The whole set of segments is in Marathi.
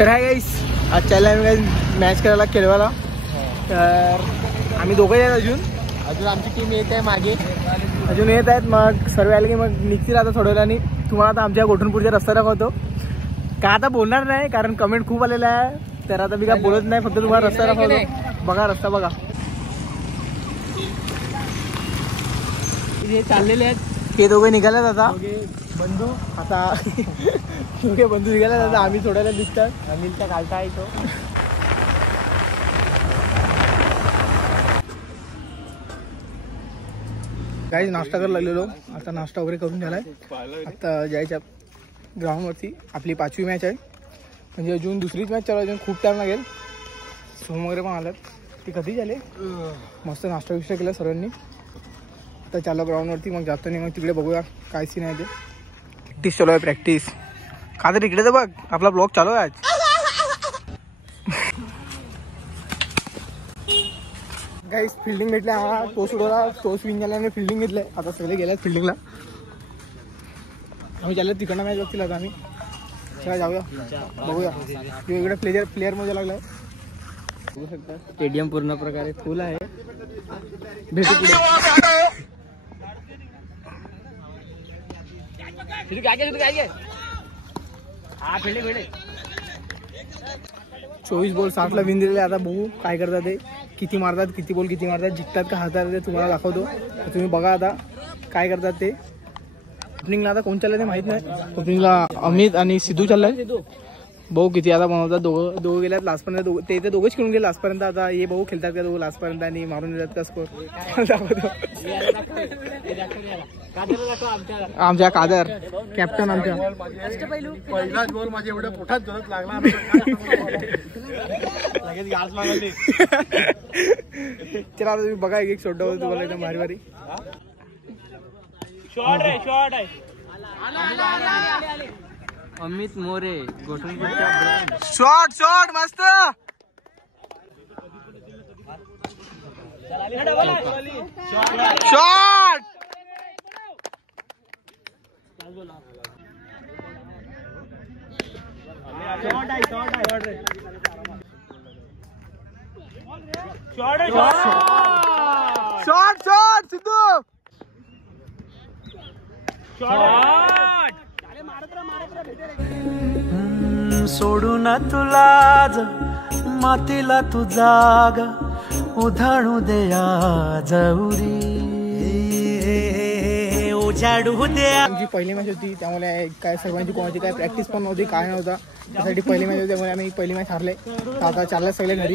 तर हाय गाईस, आज चालला आम्ही काही मॅच करायला केलवाला. तर आम्ही दोघे आहेत, अजून आमची टीम येत आहे, मागे अजून येत आहेत. मग सर्व आले की मग निघतील आता थोड्या वेळाने. तुम्हाला आता आमच्या गोठणपूरचा रस्ता दाखवतो. का आता बोलणार नाही कारण कमेंट खूप आलेला आहे, तर आता मी काय बोलत नाही, फक्त तुम्हाला रस्ता दाखवतो. बघा रस्ता बघा. हे चाललेले आहेत, हे दोघे निघालेत आता बंधू. आता दोघे बंधू निघालेत आता. आम्ही थोड्याला दिसतात, अनिलच्या कालता आहे तो. काही नाश्ता करायला लागलेलो, आता नाश्ता वगैरे करून झालाय. आता जायच्या ग्राउंडवरती. आपली 5वी मॅच आहे, म्हणजे अजून दुसरीच मॅच चालू आहे, अजून खूप टाइम लागेल. सोम वगैरे पण आल्यात, ते कधी झाले. मस्त नाश्ता विष्टा केला सर्वांनी. आता चाललो ग्राउंडवरती, मग जातो नाही, मग तिकडे बघूया काय सीन आहे ते. प्रॅक्टिस चालू आहे, प्रॅक्टिस. का तर इकडे तर बघ, आपला ब्लॉग चालू आहे आज. गाईस फिल्डिंग भेटले आम्हाला. टोस उडवला, टोस विन झाल्याने फिल्डिंग घेतलंय. आता सगळे गेल्यात फिल्डिंगला. आम्ही चाललो तिकडनं मॅच बघतील आता आम्ही. चला जाऊया, बघूया. वेगवेगळ्या प्लेयर मध्ये लागलाय. बघू शकता स्टेडियम पूर्ण प्रकारे फुल आहे. भेटू पुढे. 24 बॉल 60 ला विन दिलेले. आता बघू काय करतात ते, किती मारतात, किती बॉल किती मारतात, जिंकतात का हारतात ते तुम्हाला दाखवतो. तुम्ही बघा आता काय करतात ते. ओपनिंगला आता कोण चाललंय ते माहित नाही. ओपनिंगला अमित आणि सिद्धू चाललाय. भाऊ किती आता बनवतात. दोघं गेल्यात लास्टपर्यंत. ते इथे दोघंच खेळून गेले लास्टपर्यंत. आता हे भाऊ खेळतात का दोघं लास्टपर्यंत आणि मारून देतात का स्कोर. आमच्या कादर कॅप्टन आमच्या. पहिलाच बॉल माझ्या एवढ्या पोटात जोरात लागला. चला तुम्ही बघा, एक शॉट होतं तुम्हाला एकदम भारी भारी. शॉट आहे. अमित मोरे गोठणपूरच्या. शॉट मस्त. शॉट सिद्धू. सोडून तुला मातीला तू जाग उधाणू द्या जवरी उजाडू द्या. आमची पहिली मॅच होती, त्यामुळे काय सर्वांची कोणाची काय प्रॅक्टिस पण नव्हती, काय नव्हता. त्यासाठी पहिली मॅच होती, त्यामुळे आम्ही पहिली मॅच हारले. आता चाललं सगळे घरी.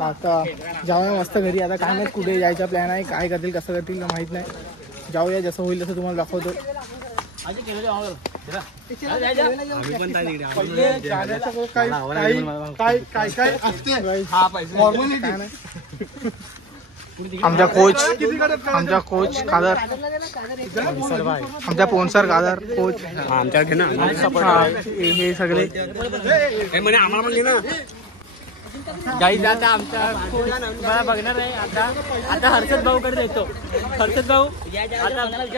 आता जाऊया मस्त घरी. आता काय माहित कुठे जायचा प्लॅन आहे, काय करतील कसं करतील माहित नाही. जाऊया, जसं होईल तसं तुम्हाला दाखवतो. आमचा कोच कादर, आमच्या पोन्सर कादर कोच, हे सगळे गाईज. आता आमचा तुम्हाला बघणार आहे. आता हर्षद भाऊ कडे येतो. हर्षद भाऊ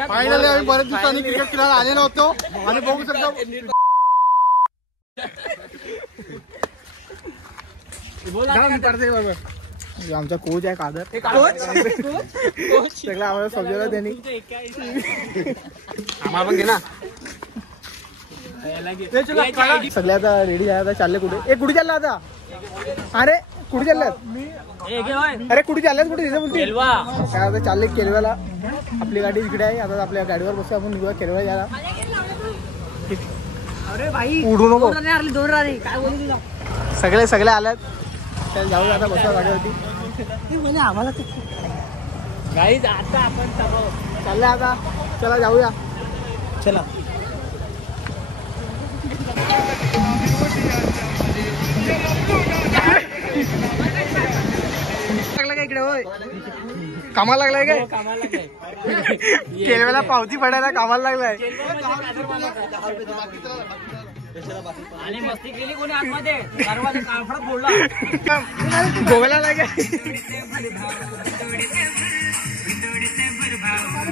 फायनली आम्ही बरेच दिवसांनी क्रिकेट खेळायला आलेलो होतो आणि बघू शकतो आमचा कोच आहे कादर. सगळं आम्हाला समजवलं त्यांनी. आम्हाला पण घे ना. सगळे आता रेडी आहे. आता चालले कुठे. कुठे चालला आता. अरे कुठे चालल्यात. अरे कुठे चालल्यात, कुठे काय आता चालले केलव्याला. आपली गाडी इकडे आहे. आता आपल्या गाडीवर बसू आपण, निघूया केलव्याला यायला. उडू नको. सगळे आल्यात. चल जाऊ आता, बसू गाडीवरती. आम्हाला गाईज आता आपण चाललंय आता. चला जाऊया. चला लागला काय इकडे. होय कामाला लागलाय काय. केलव्याला पावती पडायला कामाला लागलाय. आणि मस्ती केली कोणी आतमध्ये. दरवाजा काळफडत फोडला. गोव्याला लागेल.